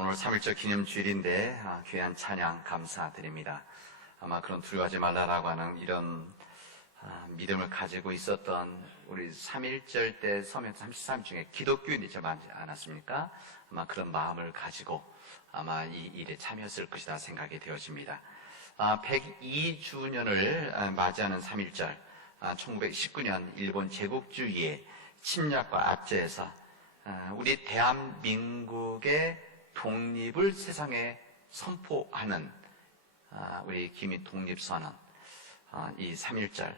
오늘 3.1절 기념주일인데 귀한 찬양 감사드립니다. 아마 그런 두려워하지 말라라고 하는 이런 믿음을 가지고 있었던 우리 3.1절 때 서명 33 중에 기독교인들이 많지 않았습니까? 아마 그런 마음을 가지고 아마 이 일에 참여했을 것이다 생각이 되어집니다. 102주년을 맞이하는 3.1절, 1919년 일본 제국주의의 침략과 압제에서 우리 대한민국의 독립을 세상에 선포하는 우리 기미 독립선언, 이 3.1절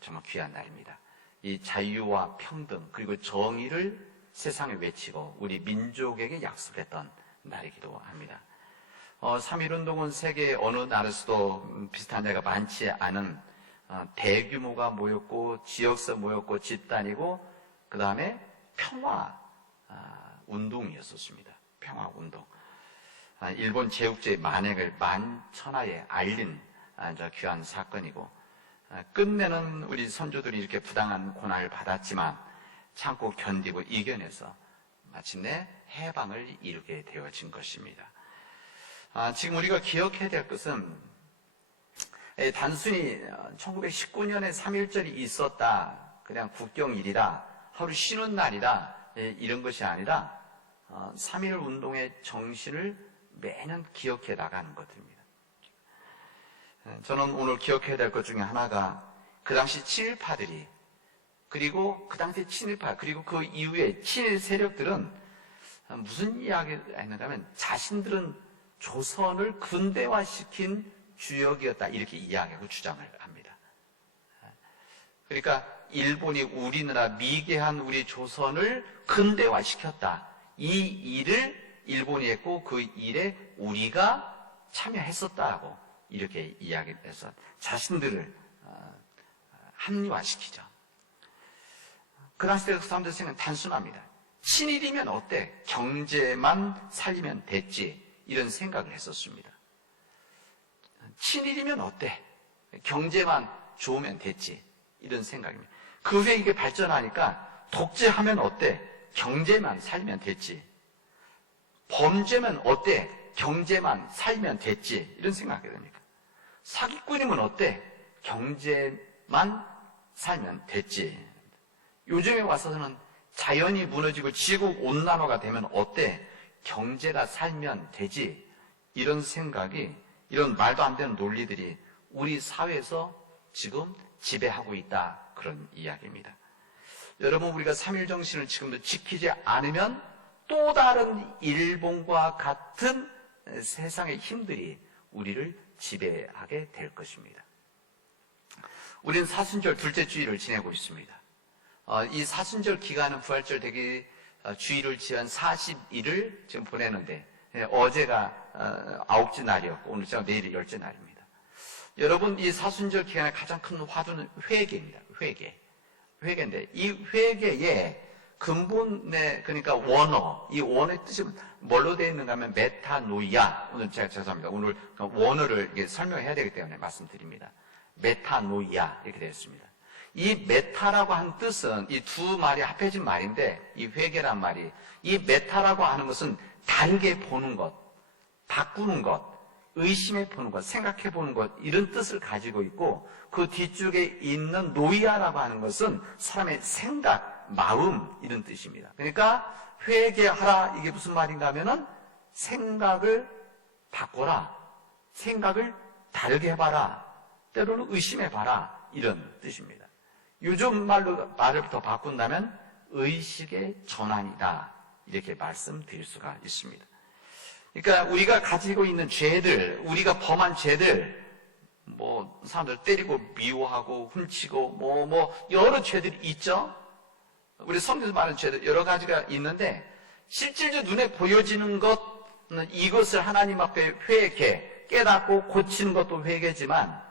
정말 귀한 날입니다. 이 자유와 평등 그리고 정의를 세상에 외치고 우리 민족에게 약속했던 날이기도 합니다. 3.1운동은 세계 어느 나라에서도 비슷한 데가 많지 않은 대규모가 모였고 지역서 모였고 집단이고 그 다음에 평화 운동이었었습니다. 평화 운동. 일본 제국주의 만행을 만천하에 알린 귀한 사건이고 끝내는 우리 선조들이 이렇게 부당한 고난을 받았지만 참고 견디고 이겨내서 마침내 해방을 이루게 되어진 것입니다. 지금 우리가 기억해야 될 것은 단순히 1919년에 3.1절이 있었다, 그냥 국경일이다, 하루 쉬는 날이다, 이런 것이 아니라 3.1 운동의 정신을 매년 기억해 나가는 것입니다. 저는 오늘 기억해야 될 것 중에 하나가 그 당시 친일파들이, 그리고 그 당시 친일파, 그리고 그 이후에 친일 세력들은 무슨 이야기를 했는가 하면 자신들은 조선을 근대화시킨 주역이었다, 이렇게 이야기하고 주장을 합니다. 그러니까 일본이 우리나라 미개한 우리 조선을 근대화시켰다, 이 일을 일본이 했고 그 일에 우리가 참여했었다고 이렇게 이야기해서 자신들을 합리화시키죠. 그 당시 때 사람들 생각은 단순합니다. 친일이면 어때? 경제만 살리면 됐지, 이런 생각을 했었습니다. 친일이면 어때? 경제만 좋으면 됐지, 이런 생각입니다. 그 후에 이게 발전하니까 독재하면 어때? 경제만 살면 됐지. 범죄면 어때? 경제만 살면 됐지, 이런 생각하게 됩니까? 사기꾼이면 어때? 경제만 살면 됐지. 요즘에 와서는 자연이 무너지고 지구 온난화가 되면 어때? 경제가 살면 되지. 이런 생각이, 이런 말도 안 되는 논리들이 우리 사회에서 지금 지배하고 있다, 그런 이야기입니다. 여러분, 우리가 3.1 정신을 지금도 지키지 않으면 또 다른 일본과 같은 세상의 힘들이 우리를 지배하게 될 것입니다. 우리는 사순절 둘째 주일을 지내고 있습니다. 이 사순절 기간은 부활절 되기 주일을 지은 40일을 지금 보내는데, 어제가 9째 날이었고 오늘 내일이 10째 날입니다. 여러분, 이 사순절 기간의 가장 큰 화두는 회개입니다. 회개인데 이 회개의 근본의, 그러니까 원어, 이 원어의 뜻이 뭘로 되어 있는가 하면 메타노이아. 오늘 제가 죄송합니다. 오늘 원어를 설명해야 되기 때문에 말씀드립니다. 메타노이아, 이렇게 되어 있습니다. 이 메타라고 한 뜻은 이 두 말이 합해진 말인데, 이 회개란 말이, 이 메타라고 하는 것은 다르게 보는 것, 바꾸는 것, 의심해 보는 것, 생각해 보는 것, 이런 뜻을 가지고 있고, 그 뒤쪽에 있는 노이아라고 하는 것은 사람의 생각, 마음, 이런 뜻입니다. 그러니까 회개하라, 이게 무슨 말인가 하면은 생각을 바꿔라, 생각을 다르게 해봐라, 때로는 의심해봐라, 이런 뜻입니다. 요즘 말을 더 바꾼다면 의식의 전환이다, 이렇게 말씀드릴 수가 있습니다. 그러니까 우리가 가지고 있는 죄들, 우리가 범한 죄들, 사람들 때리고 미워하고 훔치고 여러 죄들이 있죠. 우리 성경에서 말하는 죄들 여러 가지가 있는데, 실질적으로 눈에 보여지는 것은 이것을 하나님 앞에 회개, 깨닫고 고치는 것도 회개지만,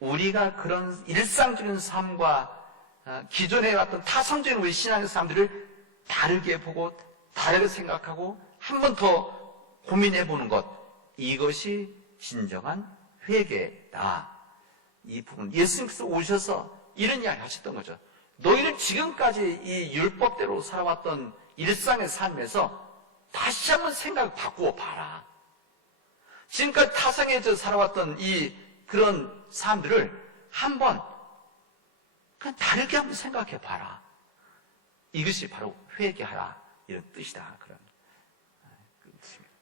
우리가 그런 일상적인 삶과 기존에 해왔던 타성적인 우리 신앙의 사람들을 다르게 보고 다르게 생각하고 한 번 더 고민해보는 것, 이것이 진정한 회개다. 이 부분, 예수님께서 오셔서 이런 이야기 하셨던 거죠. 너희는 지금까지 이 율법대로 살아왔던 일상의 삶에서 다시 한번 생각을 바꾸어 봐라. 지금까지 타성해져 살아왔던 그런 사람들을 한번 그냥 다르게 한번 생각해 봐라. 이것이 바로 회개하라 이런 뜻이다. 그런 뜻입니다.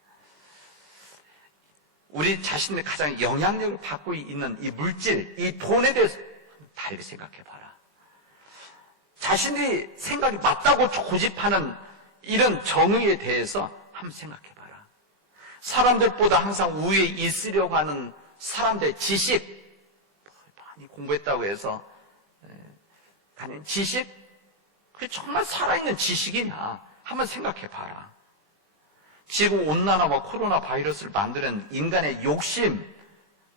우리 자신의 가장 영향력을 받고 있는 이 물질, 이 돈에 대해서 다르게 생각해 봐라. 자신의 생각이 맞다고 고집하는 이런 정의에 대해서 한번 생각해 봐라. 사람들보다 항상 우위에 있으려고 하는 사람들의 지식, 많이 공부했다고 해서 가는 지식, 그게 정말 살아있는 지식이냐 한번 생각해 봐라. 지구온난화와 코로나 바이러스를 만드는 인간의 욕심,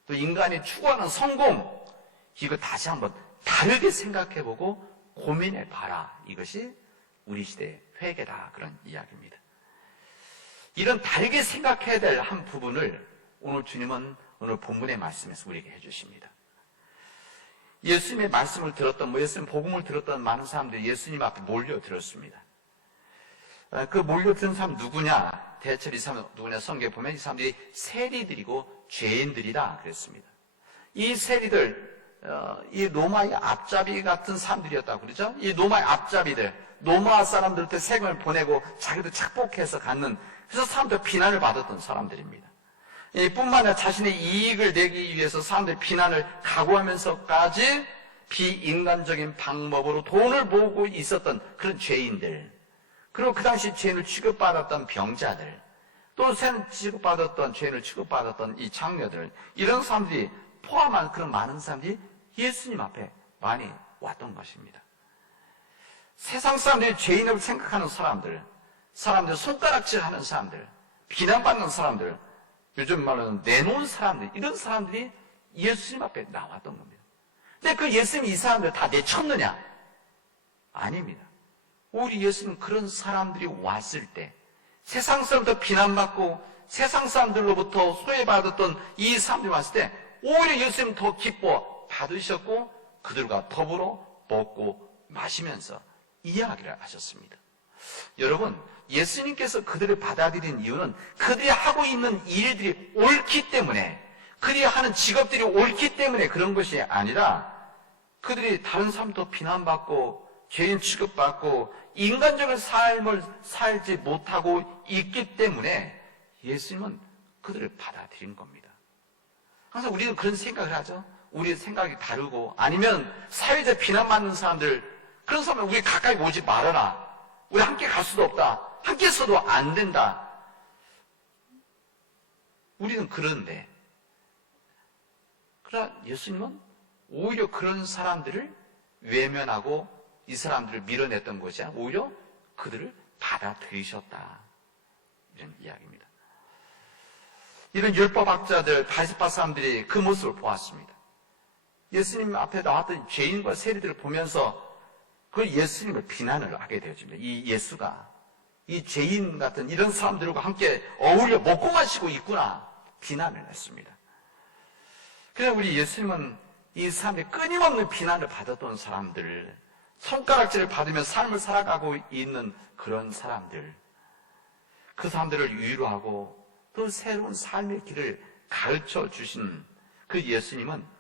또 인간이 추구하는 성공, 이거 다시 한번 다르게 생각해보고 고민해봐라. 이것이 우리 시대의 회개다. 그런 이야기입니다. 이런 다르게 생각해야 될 한 부분을 오늘 주님은 오늘 본문의 말씀에서 우리에게 해주십니다. 예수님의 말씀을 들었던, 예수님 복음을 들었던 많은 사람들이 예수님 앞에 몰려들었습니다. 그 몰려든 사람 누구냐? 대체로 이 사람 누구냐? 성경에 보면 이 사람들이 세리들이고 죄인들이다 그랬습니다. 이 세리들, 이 로마의 앞잡이 같은 사람들이었다고 그러죠? 이 로마의 앞잡이들, 로마 사람들한테 세금을 보내고 자기도 착복해서 갖는, 그래서 사람들 비난을 받았던 사람들입니다. 뿐만 아니라 자신의 이익을 내기 위해서 사람들의 비난을 각오하면서까지 비인간적인 방법으로 돈을 모으고 있었던 그런 죄인들, 그리고 그 당시 죄인을 취급받았던 병자들, 또 취급받았던 죄인을 취급받았던 이 장녀들, 이런 사람들이 포함한 그런 많은 사람들이 예수님 앞에 많이 왔던 것입니다. 세상 사람들이 죄인을 생각하는 사람들, 손가락질하는 사람들, 비난받는 사람들, 요즘 말로는 내놓은 사람들, 이런 사람들이 예수님 앞에 나왔던 겁니다. 근데 그 예수님이 이 사람들 다 내쳤느냐? 아닙니다. 오히려 예수님은 그런 사람들이 왔을 때 세상 사람들도 비난받고 세상 사람들로부터 소외받았던 이 사람들이 왔을 때 오히려 예수님은 더 기뻐 받으셨고 그들과 더불어 먹고 마시면서 이야기를 하셨습니다. 여러분, 예수님께서 그들을 받아들인 이유는 그들이 하고 있는 일들이 옳기 때문에, 그들이 하는 직업들이 옳기 때문에 그런 것이 아니라 그들이 다른 사람도 비난받고 죄인 취급받고 인간적인 삶을 살지 못하고 있기 때문에 예수님은 그들을 받아들인 겁니다. 항상 우리는 그런 생각을 하죠. 우리의 생각이 다르고 아니면 사회적 비난받는 사람들, 그런 사람은 우리 가까이 오지 말아라. 우리 함께 갈 수도 없다. 함께 있어도 안 된다. 우리는 그런데, 그러나 예수님은 오히려 그런 사람들을 외면하고 이 사람들을 밀어냈던 것이 아니라 오히려 그들을 받아들이셨다. 이런 이야기입니다. 이런 율법학자들, 바리새파 사람들이 그 모습을 보았습니다. 예수님 앞에 나왔던 죄인과 세리들을 보면서 그 예수님을 비난을 하게 되어집니다. 이 예수가 이 죄인 같은 이런 사람들과 함께 어울려 먹고 마시고 있구나 비난을 했습니다. 그래서 우리 예수님은 이 사람들이 끊임없는 비난을 받았던 사람들, 손가락질을 받으며 삶을 살아가고 있는 그런 사람들, 그 사람들을 위로하고 또 새로운 삶의 길을 가르쳐 주신 그 예수님은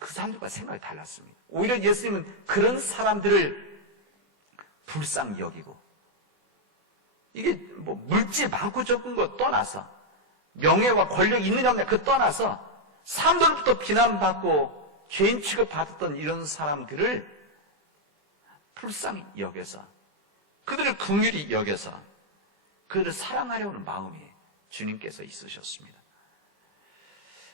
그 사람들과 생각이 달랐습니다. 오히려 예수님은 그런 사람들을 불쌍히 여기고, 이게 뭐 물질 많고 적은 거 떠나서, 명예와 권력 있느냐 없느냐 그 떠나서 사람들부터 비난받고 죄인 취급받았던 이런 사람들을 불쌍히 여겨서, 그들을 긍휼히 여겨서 그들을 사랑하려는 마음이 주님께서 있으셨습니다.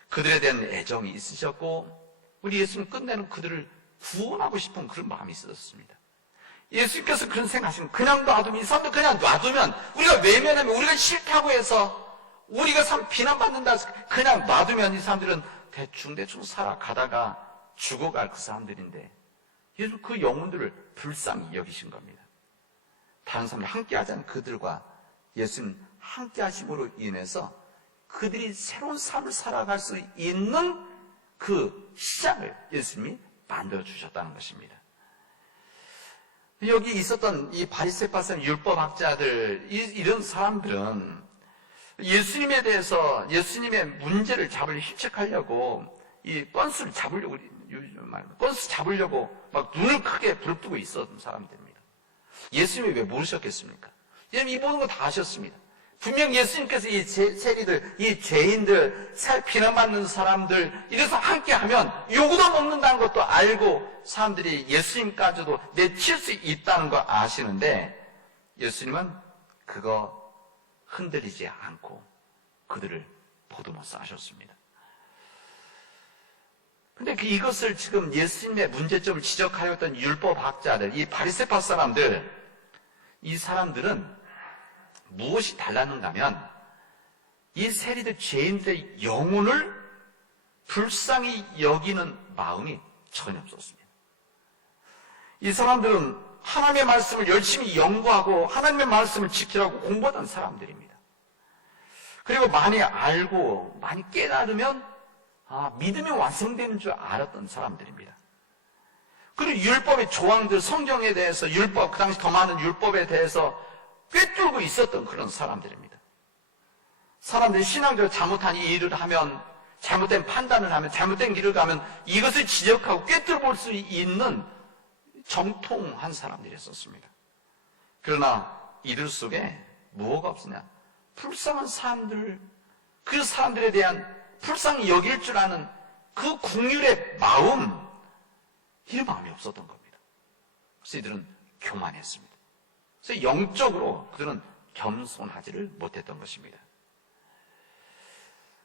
그들에 대한 애정이 있으셨고, 우리 예수님 끝내는 그들을 구원하고 싶은 그런 마음이 있었습니다. 예수님께서 그런 생각하시는, 그냥 놔두면, 이 사람들 그냥 놔두면, 우리가 외면하면, 우리가 싫다고 해서, 우리가 비난받는다 해서 그냥 놔두면 이 사람들은 대충 살아가다가 죽어갈 그 사람들인데, 예수 그 영혼들을 불쌍히 여기신 겁니다. 다른 사람들 함께 하자는 그들과 예수님 함께 하심으로 인해서 그들이 새로운 삶을 살아갈 수 있는 그 시장을 예수님이 만들어주셨다는 것입니다. 여기 있었던 이 바리새파산 율법학자들, 이런 사람들은 예수님에 대해서 예수님의 문제를 힐책하려고 이 건수를 잡으려고, 건수 잡으려고 막 눈을 크게 부릅뜨고 있었던 사람들입니다. 예수님이 왜 모르셨겠습니까? 예수님 이 모든 거 다 아셨습니다. 분명 예수님께서 이 세리들, 이 죄인들, 비난받는 사람들, 이래서 함께 하면 요구도 먹는다는 것도 알고 사람들이 예수님까지도 내칠 수 있다는 거 아시는데 예수님은 그거 흔들리지 않고 그들을 보듬어서 하셨습니다. 근데 이것을 지금 예수님의 문제점을 지적하였던 율법학자들, 이 바리새파 사람들, 이 사람들은 무엇이 달랐는가 하면 이 세리들 죄인들의 영혼을 불쌍히 여기는 마음이 전혀 없었습니다. 이 사람들은 하나님의 말씀을 열심히 연구하고 하나님의 말씀을 지키라고 공부하던 사람들입니다. 그리고 많이 알고 많이 깨달으면 믿음이 완성되는 줄 알았던 사람들입니다. 그리고 율법의 조항들, 성경에 대해서 율법, 그 당시 더 많은 율법에 대해서 꿰뚫고 있었던 그런 사람들입니다. 사람들이 신앙적으로 잘못한 일을 하면, 잘못된 판단을 하면, 잘못된 길을 가면 이것을 지적하고 꿰뚫어볼 수 있는 정통한 사람들이었습니다. 그러나 이들 속에 뭐가 없으냐? 불쌍한 사람들, 그 사람들에 대한 불쌍히 여길 줄 아는 그 긍휼의 마음, 이 마음이 없었던 겁니다. 그래서 이들은 교만했습니다. 그래서 영적으로 그들은 겸손하지를 못했던 것입니다.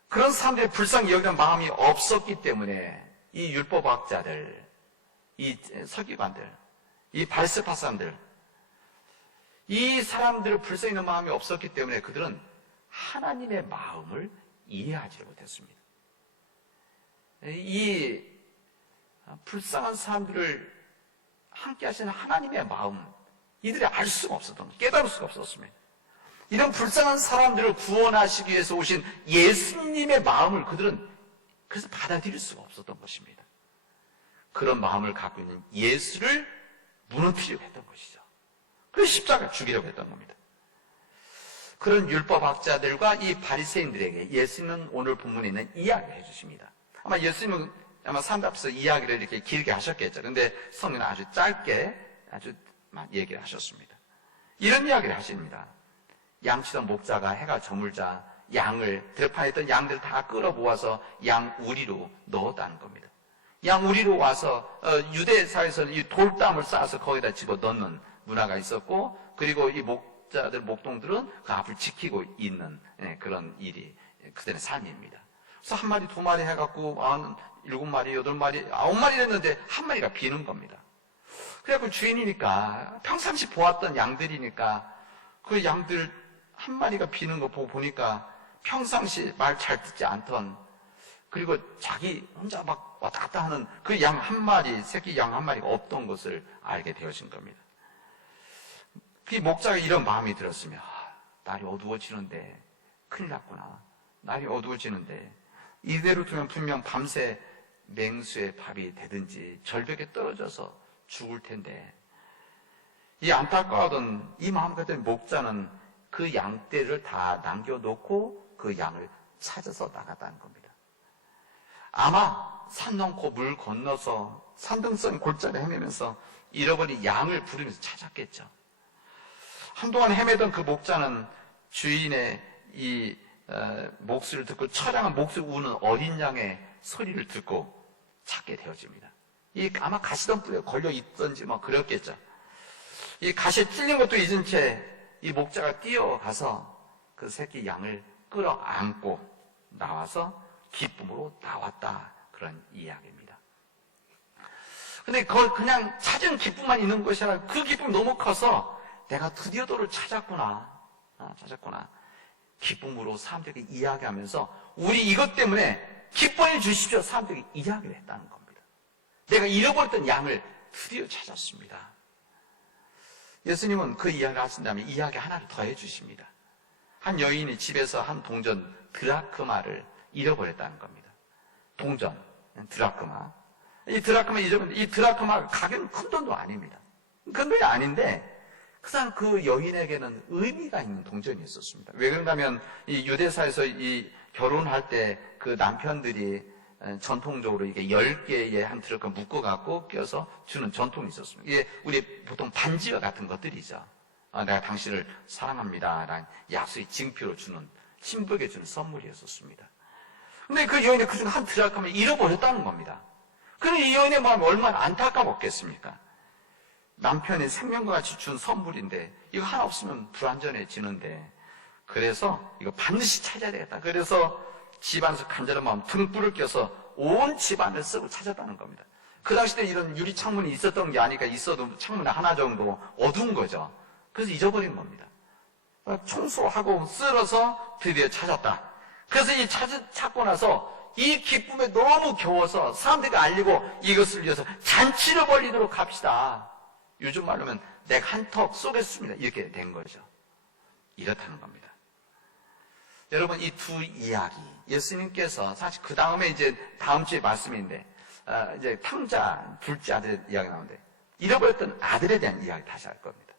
그런 사람들의 불쌍히 여기는 마음이 없었기 때문에 이 율법학자들, 이 서기관들, 이 바리새파 사람들, 이 사람들을 불쌍히 여기는 마음이 없었기 때문에 그들은 하나님의 마음을 이해하지 못했습니다. 이 불쌍한 사람들을 함께 하시는 하나님의 마음, 이들이 알 수가 없었던 거예요. 깨달을 수가 없었습니다. 이런 불쌍한 사람들을 구원하시기 위해서 오신 예수님의 마음을 그들은 그래서 받아들일 수가 없었던 것입니다. 그런 마음을 갖고 있는 예수를 무너뜨리려고 했던 것이죠. 그래서 십자가 죽이려고 했던 겁니다. 그런 율법학자들과 이 바리새인들에게 예수님은 오늘 본문에 있는 이야기를 해주십니다. 아마 예수님은 사람들 앞에서 이야기를 이렇게 길게 하셨겠죠. 그런데 성경은 아주 짧게 아주 얘기를 하셨습니다. 이런 이야기를 하십니다. 양치던 목자가 해가 저물자 양을, 들판에 있던 양들을 다 끌어모아서 양 우리로 넣었다는 겁니다. 양 우리로 와서 유대사에서는 이 돌담을 쌓아서 거기다 집어 넣는 문화가 있었고, 그리고 이 목자들, 목동들은 그 앞을 지키고 있는 그런 일이 그들의 삶입니다. 그래서 한 마리, 두 마리 해갖고 7마리, 8마리, 9마리 됐는데 한 마리가 비는 겁니다. 그래갖고 주인이니까 평상시 보았던 양들이니까 그 양들 한 마리가 비는 거 보고 보니까 평상시 말 잘 듣지 않던, 그리고 자기 혼자 막 왔다 갔다 하는 그 양 한 마리, 새끼 양 한 마리가 없던 것을 알게 되어진 겁니다. 그 목자가 이런 마음이 들었으면 날이 어두워지는데 큰일 났구나. 날이 어두워지는데 이대로 두면 분명 밤새 맹수의 밥이 되든지 절벽에 떨어져서 죽을 텐데, 이 안타까워하던 이 마음 같은 목자는 그 양떼를 다 남겨놓고 그 양을 찾아서 나갔다는 겁니다. 아마 산 넘고 물 건너서 산등성 골짜기 헤매면서 잃어버린 양을 부르면서 찾았겠죠. 한동안 헤매던 그 목자는 주인의 이 목소리를 듣고 처량한 목소리 우는 어린 양의 소리를 듣고 찾게 되어집니다. 이 아마 가시덤불에 걸려 있던지 뭐 그랬겠죠. 이 가시에 찔린 것도 잊은 채 이 목자가 뛰어가서 그 새끼 양을 끌어안고 나와서 기쁨으로 나왔다, 그런 이야기입니다. 근데 그걸 그냥 찾은 기쁨만 있는 것이 아니라 그 기쁨이 너무 커서 내가 드디어 너를 찾았구나, 기쁨으로 사람들에게 이야기하면서 우리 이것 때문에 기뻐해 주십시오, 사람들에게 이야기를 했다는 겁니다. 내가 잃어버렸던 양을 드디어 찾았습니다. 예수님은 그 이야기를 하신 다음에 이야기 하나를 더 해주십니다. 한 여인이 집에서 한 동전 드라크마를 잃어버렸다는 겁니다. 동전, 드라크마. 이 드라크마 잊어버렸는데 이 드라크마 가격은 큰 돈도 아닙니다. 그런 게 아닌데 그 사람 그 여인에게는 의미가 있는 동전이었었습니다. 왜 그런가 하면 이 유대사에서 이 결혼할 때 그 남편들이 전통적으로 이게 10개의 한 트럭을 묶어갖고 껴서 주는 전통이 있었습니다. 이게 우리 보통 반지와 같은 것들이죠. 내가 당신을 사랑합니다 라는 약속의 징표로 주는, 신부에게 주는 선물이었었습니다. 근데 그 여인이 그중 한 드라크마를 잃어버렸다는 겁니다. 그럼 이 여인의 마음이 얼마나 안타까웠겠습니까? 남편이 생명과 같이 준 선물인데 이거 하나 없으면 불완전해지는데, 그래서 이거 반드시 찾아야 되겠다. 그래서 집안에서 간절한 마음 등불을 껴서 온 집안을 쓰고 찾았다는 겁니다. 그 당시 때 이런 유리 창문이 있었던 게 아니니까 있어도 창문 하나 정도 어두운 거죠. 그래서 잊어버린 겁니다. 청소하고 쓸어서 드디어 찾았다. 그래서 이 찾고 나서 이 기쁨에 너무 겨워서 사람들이 알리고 이것을 위해서 잔치를 벌이도록 합시다. 요즘 말로 하면 내가 한턱 쏘겠습니다. 이렇게 된 거죠. 이렇다는 겁니다. 여러분, 이 두 이야기, 예수님께서 사실 그 다음에 이제 다음 주에 말씀인데, 이제 탕자 둘째 아들의 이야기 나오는데, 잃어버렸던 아들에 대한 이야기 다시 할 겁니다.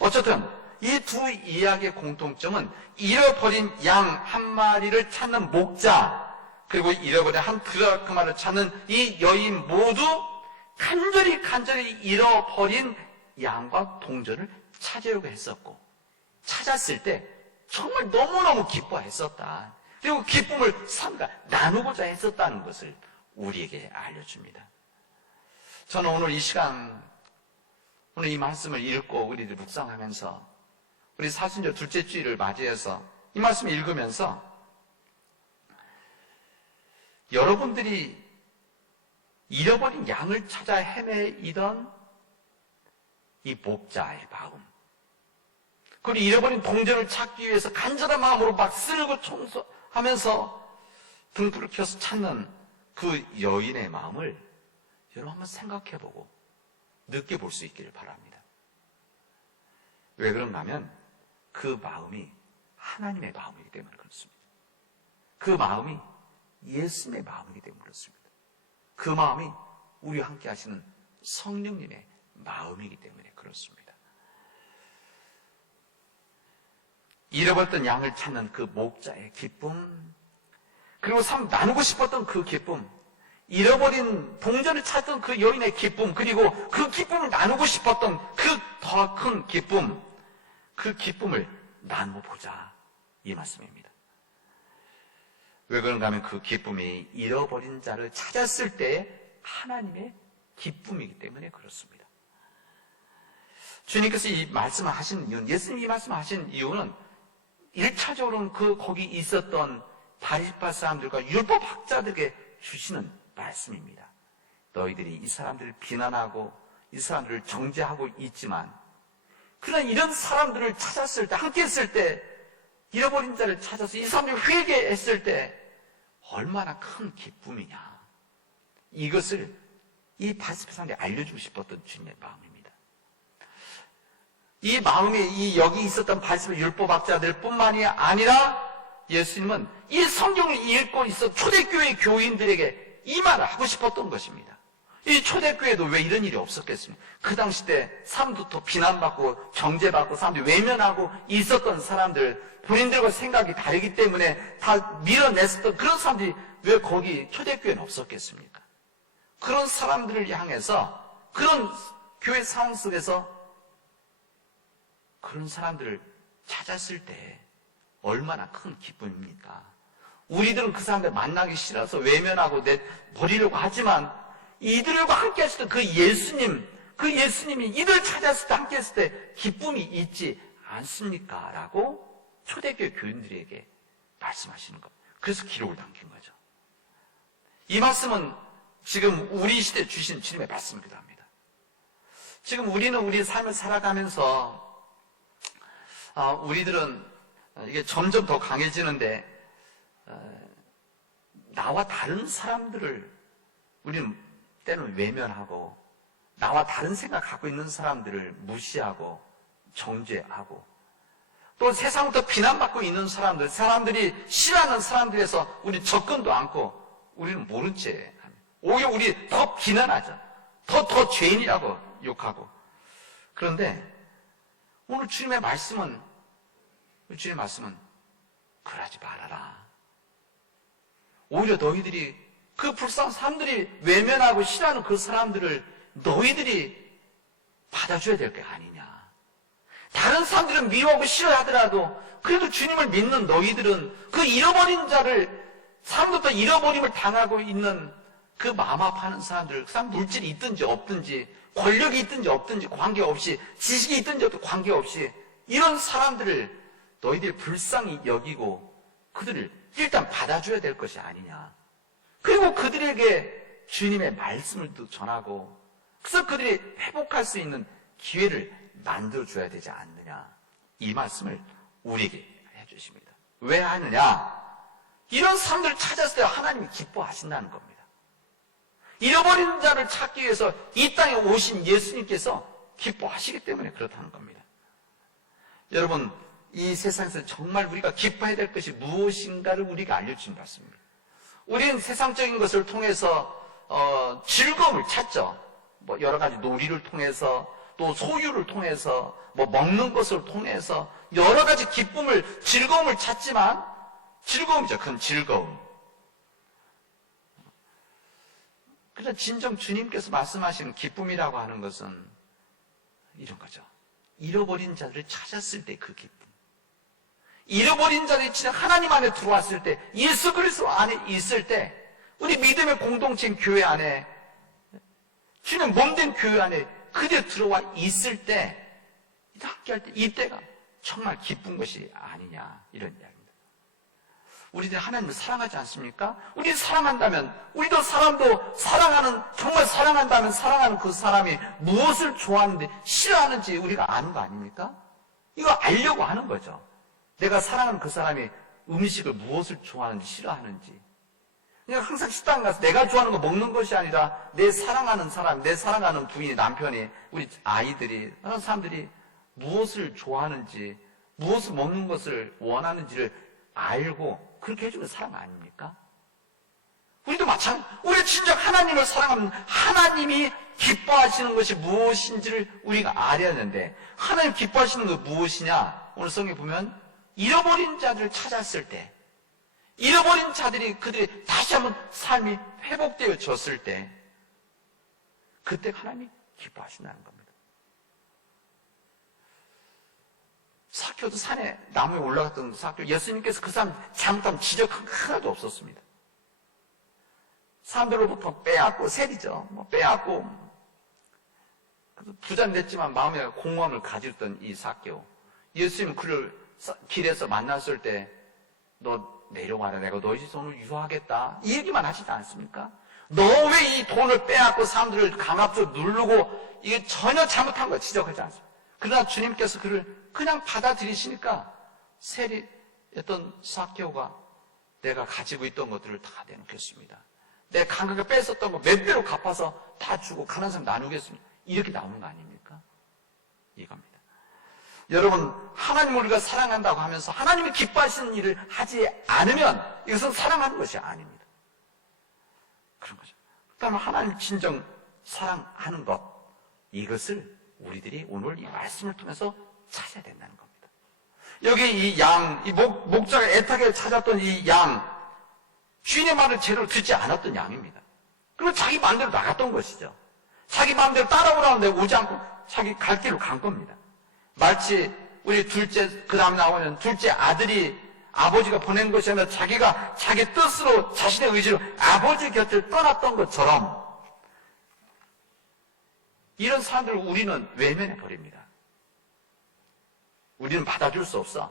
어쨌든 이 두 이야기의 공통점은 잃어버린 양 한 마리를 찾는 목자, 그리고 잃어버린 한 드라크마를 찾는 이 여인 모두 간절히 잃어버린 양과 동전을 찾으려고 했었고, 찾았을 때 정말 너무너무 기뻐했었다. 그리고 기쁨을 삼가 나누고자 했었다는 것을 우리에게 알려줍니다. 저는 오늘 이 시간, 오늘 이 말씀을 읽고 우리들 묵상하면서 우리 사순절 둘째 주일을 맞이해서 이 말씀을 읽으면서 여러분들이 잃어버린 양을 찾아 헤매이던 이 목자의 마음, 그리고 잃어버린 동전을 찾기 위해서 간절한 마음으로 막 쓸고 청소하면서 등불을 켜서 찾는 그 여인의 마음을 여러분 한번 생각해보고 느껴볼 수 있기를 바랍니다. 왜 그런가 하면 그 마음이 하나님의 마음이기 때문에 그렇습니다. 그 마음이 예수님의 마음이기 때문에 그렇습니다. 그 마음이 우리와 함께 하시는 성령님의 마음이기 때문에 그렇습니다. 잃어버렸던 양을 찾는 그 목자의 기쁨, 그리고 나누고 싶었던 그 기쁨, 잃어버린 동전을 찾던 그 여인의 기쁨, 그리고 그 기쁨을 나누고 싶었던 그 더 큰 기쁨, 그 기쁨을 나누어 보자, 이 말씀입니다. 왜 그런가 하면 그 기쁨이 잃어버린 자를 찾았을 때 하나님의 기쁨이기 때문에 그렇습니다. 주님께서 이 말씀을 하신 이유는, 예수님이 이 말씀을 하신 이유는 1차적으로는 거기 있었던 바리새파 사람들과 율법학자들에게 주시는 말씀입니다. 너희들이 이 사람들을 비난하고 이 사람들을 정죄하고 있지만, 그러나 이런 사람들을 찾았을 때, 함께 했을 때, 잃어버린 자를 찾아서 이 사람들이 회개했을 때 얼마나 큰 기쁨이냐, 이것을 이 바리새파 사람들이 알려주고 싶었던 주님의 마음입니다. 이 마음이 여기 있었던 바리새파 율법학자들 뿐만이 아니라 예수님은 이 성경을 읽고 있어 초대교회 교인들에게 이 말을 하고 싶었던 것입니다. 이 초대교회도 왜 이런 일이 없었겠습니까? 그 당시 때 사람들도 비난받고 정죄받고 사람들이 외면하고 있었던 사람들, 본인들과 생각이 다르기 때문에 다 밀어냈었던 그런 사람들이 왜 거기 초대교회는 없었겠습니까? 그런 사람들을 향해서, 그런 교회 상황 속에서 그런 사람들을 찾았을 때 얼마나 큰 기쁨입니까? 우리들은 그 사람들 만나기 싫어서 외면하고 버리려고 하지만, 이들과 함께 했을 때 그 예수님이 이들 찾았을 때 함께 했을 때 기쁨이 있지 않습니까? 라고 초대교회 교인들에게 말씀하시는 것. 그래서 기록을 남긴 거죠. 이 말씀은 지금 우리 시대에 주신 주님의 말씀이기도 합니다. 지금 우리는 우리 삶을 살아가면서 우리들은 이게 점점 더 강해지는데, 나와 다른 사람들을 우리는 때로는 외면하고, 나와 다른 생각 갖고 있는 사람들을 무시하고 정죄하고, 또 세상부터 비난받고 있는 사람들이 싫어하는 사람들에서 우리 접근도 않고 우리는 모른 채 합니다. 오히려 우리 더 비난하죠. 더 죄인이라고 욕하고. 그런데 오늘 주님의 말씀은 그러지 말아라. 오히려 너희들이 그 불쌍한 사람들이 외면하고 싫어하는 그 사람들을 너희들이 받아줘야 될 게 아니냐. 다른 사람들은 미워하고 싫어하더라도 그래도 주님을 믿는 너희들은 그 잃어버린 자를, 사람들도 잃어버림을 당하고 있는 그 마음 아파하는 사람들, 그 사람 물질이 있든지 없든지, 권력이 있든지 없든지 관계없이, 지식이 있든지 없든지 관계없이 이런 사람들을 너희들이 불쌍히 여기고 그들을 일단 받아줘야 될 것이 아니냐. 그리고 그들에게 주님의 말씀을 또 전하고, 그래서 그들이 회복할 수 있는 기회를 만들어줘야 되지 않느냐. 이 말씀을 우리에게 해주십니다. 왜 하느냐? 이런 사람들을 찾았을 때 하나님이 기뻐하신다는 겁니다. 잃어버린 자를 찾기 위해서 이 땅에 오신 예수님께서 기뻐하시기 때문에 그렇다는 겁니다. 여러분, 이 세상에서 정말 우리가 기뻐해야 될 것이 무엇인가를 우리가 알려주신 것 같습니다. 우리는 세상적인 것을 통해서 즐거움을 찾죠. 뭐 여러 가지 놀이를 통해서, 또 소유를 통해서, 뭐 먹는 것을 통해서 여러 가지 기쁨을, 즐거움을 찾지만, 즐거움이죠. 그건 즐거움. 그래서 진정 주님께서 말씀하시는 기쁨이라고 하는 것은 이런 거죠. 잃어버린 자들을 찾았을 때 그 기쁨. 잃어버린 자들이 진짜 하나님 안에 들어왔을 때, 예수 그리스도 안에 있을 때, 우리 믿음의 공동체인 교회 안에, 주님 몸된 교회 안에 그대로 들어와 있을 때, 함께할 때, 이때가 정말 기쁜 것이 아니냐, 이런 이야기입니다. 우리들 하나님을 사랑하지 않습니까? 우리 사랑한다면, 우리도 사람도 사랑하는, 정말 사랑한다면 사랑하는 그 사람이 무엇을 좋아하는지, 싫어하는지 우리가 아는 거 아닙니까? 이거 알려고 하는 거죠. 내가 사랑하는 그 사람이 음식을 무엇을 좋아하는지, 싫어하는지. 그러니까 항상 식당 가서 내가 좋아하는 거 먹는 것이 아니라 내 사랑하는 사람, 내 사랑하는 부인이, 남편이, 우리 아이들이, 그런 사람들이 무엇을 좋아하는지, 무엇을 먹는 것을 원하는지를 알고 그렇게 해주는 사람 아닙니까? 우리도 마찬가지. 우리 진짜 하나님을 사랑하면 하나님이 기뻐하시는 것이 무엇인지를 우리가 알아야 하는데, 하나님 기뻐하시는 것 무엇이냐? 오늘 성경에 보면 잃어버린 자들을 찾았을 때, 잃어버린 자들이 그들이 다시 한번 삶이 회복되어졌을 때, 그때 하나님이 기뻐하신다는 겁니다. 사교도 산에 나무에 올라갔던 사교, 예수님께서 그 사람 잘못하면 지적한 거 하나도 없었습니다. 사람들로부터 빼앗고, 세리죠. 빼앗고, 부자는 됐지만 마음에 공허함을 가졌던 이 사교. 예수님 그를 길에서 만났을 때, 너 내려와라. 내가 너희 집 돈을 유효하겠다. 이 얘기만 하시지 않습니까? 너 왜 이 돈을 빼앗고 사람들을 강압적으로 누르고, 이게 전혀 잘못한 거 지적하지 않습니다. 그러나 주님께서 그를 그냥 받아들이시니까 세리였던 사개오가 내가 가지고 있던 것들을 다 내놓겠습니다. 내 강하게 뺏었던 거 몇 배로 갚아서 다 주고 가난한 사람 나누겠습니다. 이렇게 나오는 거 아닙니까? 이겁니다. 여러분, 하나님을 우리가 사랑한다고 하면서 하나님이 기뻐하시는 일을 하지 않으면 이것은 사랑하는 것이 아닙니다. 그런 거죠. 그다음에 하나님 진정 사랑하는 것, 이것을 우리들이 오늘 이 말씀을 통해서 찾아야 된다는 겁니다. 여기 이 양, 이 목자가 애타게 찾았던 이 양, 주인의 말을 제대로 듣지 않았던 양입니다. 그리고 자기 마음대로 나갔던 것이죠. 자기 마음대로 따라오라는데 오지 않고 자기 갈 길로 간 겁니다. 마치 우리 둘째, 그 다음에 나오는 둘째 아들이 아버지가 보낸 것이 아니라 자기가 자기 뜻으로, 자신의 의지로 아버지 곁을 떠났던 것처럼 이런 사람들을 우리는 외면해 버립니다. 우리는 받아줄 수 없어.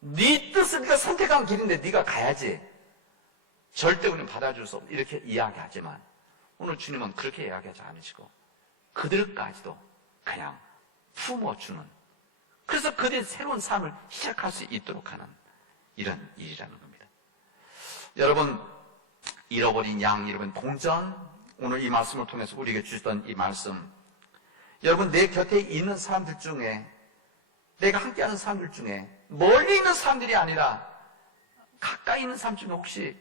네 뜻을 네가 선택한 길인데 네가 가야지. 절대 우리는 받아줄 수 없어. 이렇게 이야기하지만 오늘 주님은 그렇게 이야기하지 않으시고 그들까지도 그냥 품어주는, 그래서 그들이 새로운 삶을 시작할 수 있도록 하는 이런 일이라는 겁니다. 여러분, 잃어버린 양, 잃어버린 동전, 오늘 이 말씀을 통해서 우리에게 주셨던 이 말씀, 여러분 내 곁에 있는 사람들 중에, 내가 함께하는 사람들 중에, 멀리 있는 사람들이 아니라 가까이 있는 사람 중에 혹시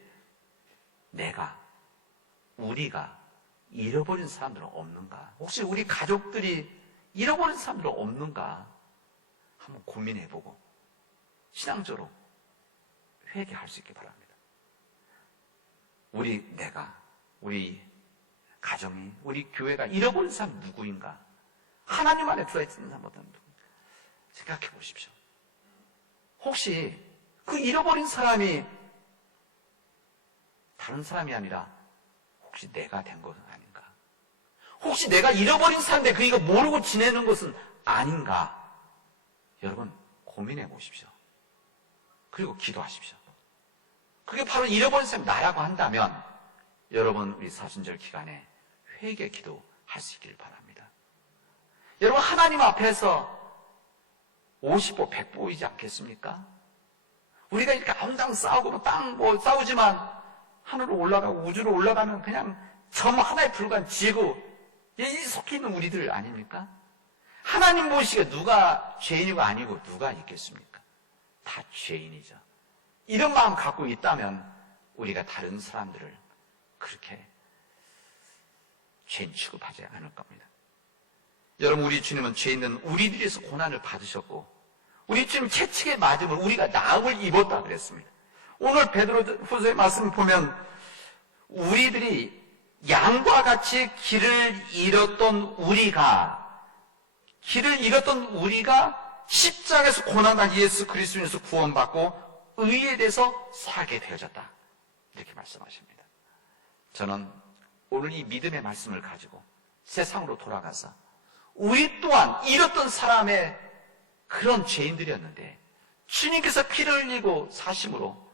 우리가 잃어버린 사람들은 없는가? 혹시 우리 가족들이 잃어버린 사람들은 없는가 한번 고민해보고 신앙적으로 회개할 수 있기 바랍니다. 우리 가정이, 우리 교회가 잃어버린 사람 누구인가? 하나님 안에 들어있는 사람보다 생각해 보십시오. 혹시 그 잃어버린 사람이 다른 사람이 아니라 혹시 내가 된 것은 아닌가? 혹시 내가 잃어버린 사람인데 그이가 모르고 지내는 것은 아닌가? 여러분 고민해 보십시오. 그리고 기도하십시오. 그게 바로 잃어버린 사람이 나라고 한다면 여러분 우리 사순절 기간에 회개 기도할 수 있기를 바랍니다. 여러분 하나님 앞에서 50보 100보이지 않겠습니까? 우리가 이렇게 아웅다웅 싸우고 싸우지만 하늘로 올라가고 우주로 올라가면 그냥 점 하나에 불과한 지구 이 속해 있는 우리들 아닙니까? 하나님 보시기에 누가 죄인이고 아니고 누가 있겠습니까? 다 죄인이죠. 이런 마음 갖고 있다면 우리가 다른 사람들을 그렇게 죄인 취급하지 않을 겁니다. 여러분 우리 주님은 죄 있는 우리들에서 고난을 받으셨고 우리 주님 채찍에 맞음을 우리가 나음을 입었다 그랬습니다. 오늘 베드로후서의 말씀을 보면 우리들이 양과 같이 길을 잃었던 우리가 십자가에서 고난한 예수 그리스도인에서 구원받고 의에 대해서 살게 되어졌다. 이렇게 말씀하십니다. 저는 오늘 이 믿음의 말씀을 가지고 세상으로 돌아가서 우리 또한 잃었던 사람의 그런 죄인들이었는데 주님께서 피를 흘리고 사심으로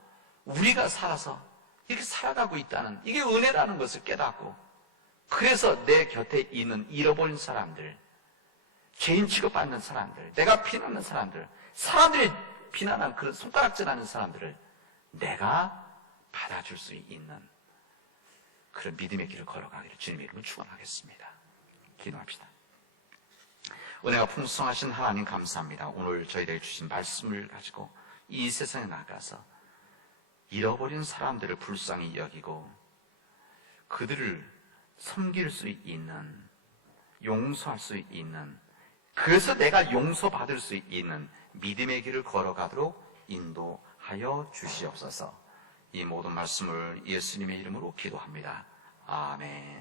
우리가 살아서 이렇게 살아가고 있다는 이게 은혜라는 것을 깨닫고 그래서 내 곁에 있는 잃어버린 사람들, 죄인 취급받는 사람들, 내가 비난하는 사람들, 사람들이 비난하는 그런 손가락질하는 사람들을 내가 받아줄 수 있는 그런 믿음의 길을 걸어가기를 주님의 이름으로 축원하겠습니다. 기도합시다. 은혜가 풍성하신 하나님 감사합니다. 오늘 저희들에게 주신 말씀을 가지고 이 세상에 나가서 잃어버린 사람들을 불쌍히 여기고 그들을 섬길 수 있는, 용서할 수 있는, 그래서 내가 용서받을 수 있는 믿음의 길을 걸어가도록 인도하여 주시옵소서. 이 모든 말씀을 예수님의 이름으로 기도합니다. 아멘.